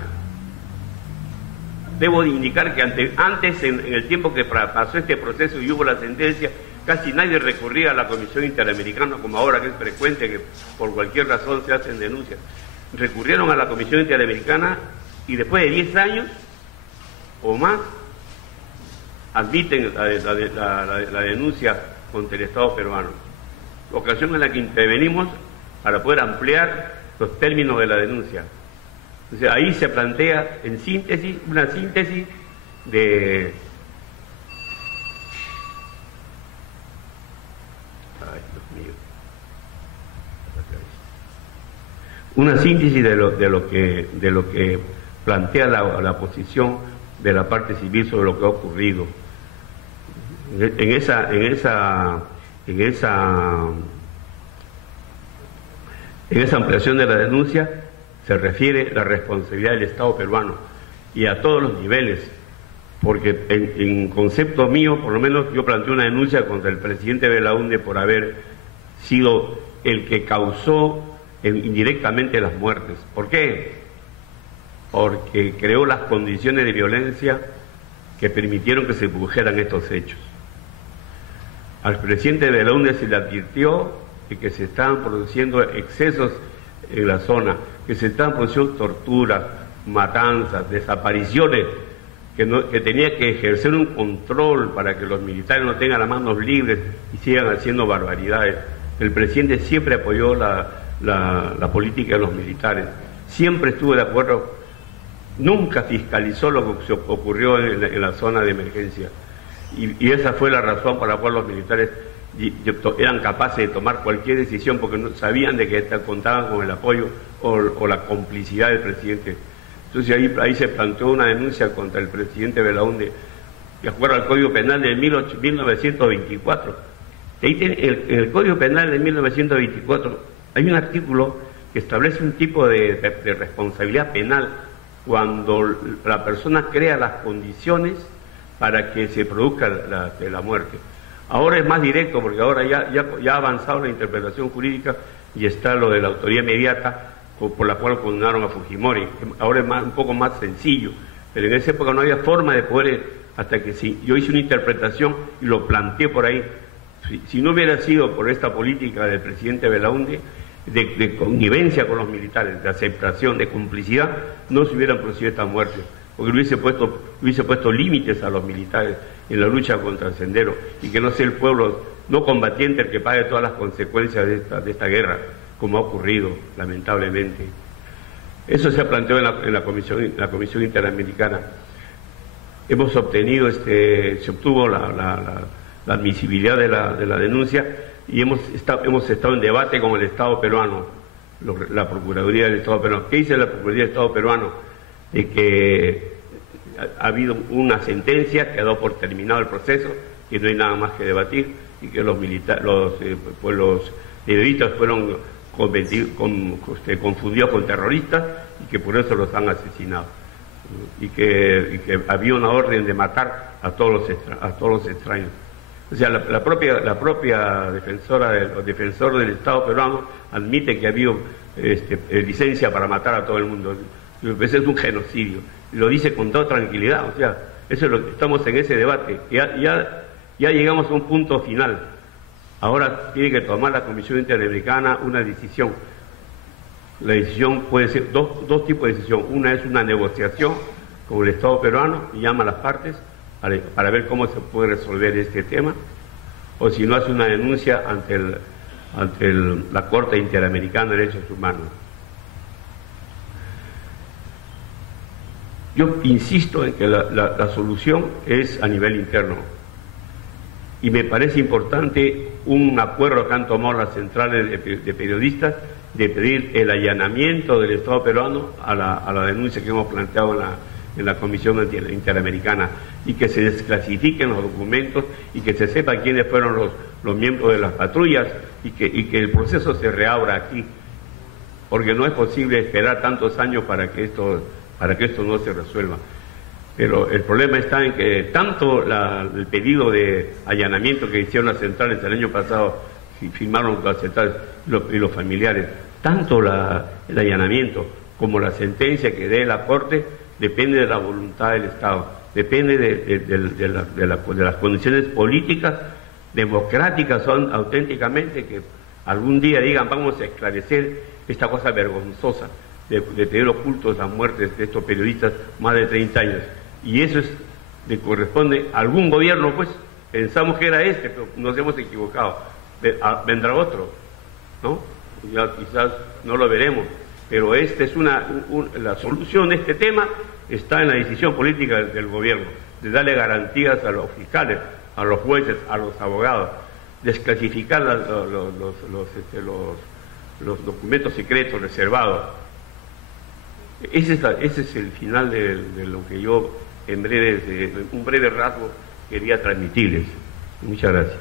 Debo de indicar que antes, en el tiempo que pasó este proceso y hubo la sentencia, casi nadie recurría a la Comisión Interamericana, como ahora, que es frecuente que por cualquier razón se hacen denuncias. Recurrieron a la Comisión Interamericana y después de 10 años o más admiten la denuncia contra el Estado peruano. Ocasión en la que intervenimos para poder ampliar los términos de la denuncia. Entonces ahí se plantea en síntesis, una síntesis de... Ay, Dios mío. Una síntesis de lo que plantea la posición de la parte civil sobre lo que ha ocurrido. En esa ampliación de la denuncia se refiere la responsabilidad del Estado peruano y a todos los niveles, porque en concepto mío, por lo menos yo planteé una denuncia contra el presidente Belaúnde por haber sido el que causó indirectamente las muertes. ¿Por qué? Porque creó las condiciones de violencia que permitieron que se produjeran estos hechos. Al presidente Belaúnde se le advirtió de que se estaban produciendo excesos en la zona, que se estaban produciendo torturas, matanzas, desapariciones, que tenía que ejercer un control para que los militares no tengan las manos libres y sigan haciendo barbaridades. El presidente siempre apoyó la política de los militares, siempre estuvo de acuerdo, nunca fiscalizó lo que ocurrió en la zona de emergencia. Y esa fue la razón por la cual los militares eran capaces de tomar cualquier decisión, porque no sabían de que contaban con el apoyo o la complicidad del presidente. Entonces ahí se planteó una denuncia contra el presidente Belaúnde, de acuerdo al Código Penal de 1924. Ahí en el Código Penal de 1924 hay un artículo que establece un tipo de responsabilidad penal cuando la persona crea las condiciones para que se produzca la muerte. Ahora es más directo, porque ahora ya ha avanzado la interpretación jurídica y está lo de la autoría inmediata por la cual condenaron a Fujimori. Ahora es un poco más sencillo, pero en esa época no había forma de poder, hasta que yo hice una interpretación y lo planteé por ahí. Si no hubiera sido por esta política del presidente Belaúnde, de connivencia con los militares, de aceptación, de complicidad, no se hubieran producido estas muertes, porque hubiese puesto límites a los militares en la lucha contra el Sendero, y que no sea el pueblo no combatiente el que pague todas las consecuencias de esta guerra, como ha ocurrido lamentablemente. Eso se ha planteado en la Comisión Interamericana. Hemos obtenido, se obtuvo la admisibilidad de la denuncia y hemos estado en debate con el Estado peruano, la Procuraduría del Estado peruano. ¿Qué dice la Procuraduría del Estado peruano? De que ha habido una sentencia que ha dado por terminado el proceso, que no hay nada más que debatir y que los periodistas fueron confundidos con terroristas y que por eso los han asesinado. Y que había una orden de matar a todos los extraños. O sea, la propia defensor del Estado peruano admite que ha habido licencia para matar a todo el mundo. Ese es un genocidio. Lo dice con toda tranquilidad. O sea, eso es lo que estamos en ese debate. Ya llegamos a un punto final. Ahora tiene que tomar la Comisión Interamericana una decisión. La decisión puede ser dos tipos de decisión. Una es una negociación con el Estado peruano y llama a las partes para ver cómo se puede resolver este tema, o si no, hace una denuncia ante la Corte Interamericana de Derechos Humanos. Yo insisto en que la solución es a nivel interno y me parece importante un acuerdo que han tomado las centrales de periodistas de pedir el allanamiento del Estado peruano a la denuncia que hemos planteado en la Comisión Interamericana, y que se desclasifiquen los documentos y que se sepa quiénes fueron los miembros de las patrullas y que el proceso se reabra aquí, porque no es posible esperar tantos años para que esto no se resuelva. Pero el problema está en que tanto el pedido de allanamiento que hicieron las centrales el año pasado, firmaron las centrales y los familiares, tanto el allanamiento como la sentencia que dé la Corte depende de la voluntad del Estado, depende de las condiciones políticas, democráticas, son auténticamente que algún día digan vamos a esclarecer esta cosa vergonzosa de tener ocultos las muertes de estos periodistas más de 30 años. Y eso le corresponde a algún gobierno, pues. Pensamos que era pero nos hemos equivocado. Vendrá otro, ¿no? Ya quizás no lo veremos, pero esta es la solución de este tema está en la decisión política del gobierno, de darle garantías a los fiscales, a los jueces, a los abogados, desclasificar los documentos secretos reservados. Ese es el final de lo que yo, un breve rasgo, quería transmitirles. Muchas gracias.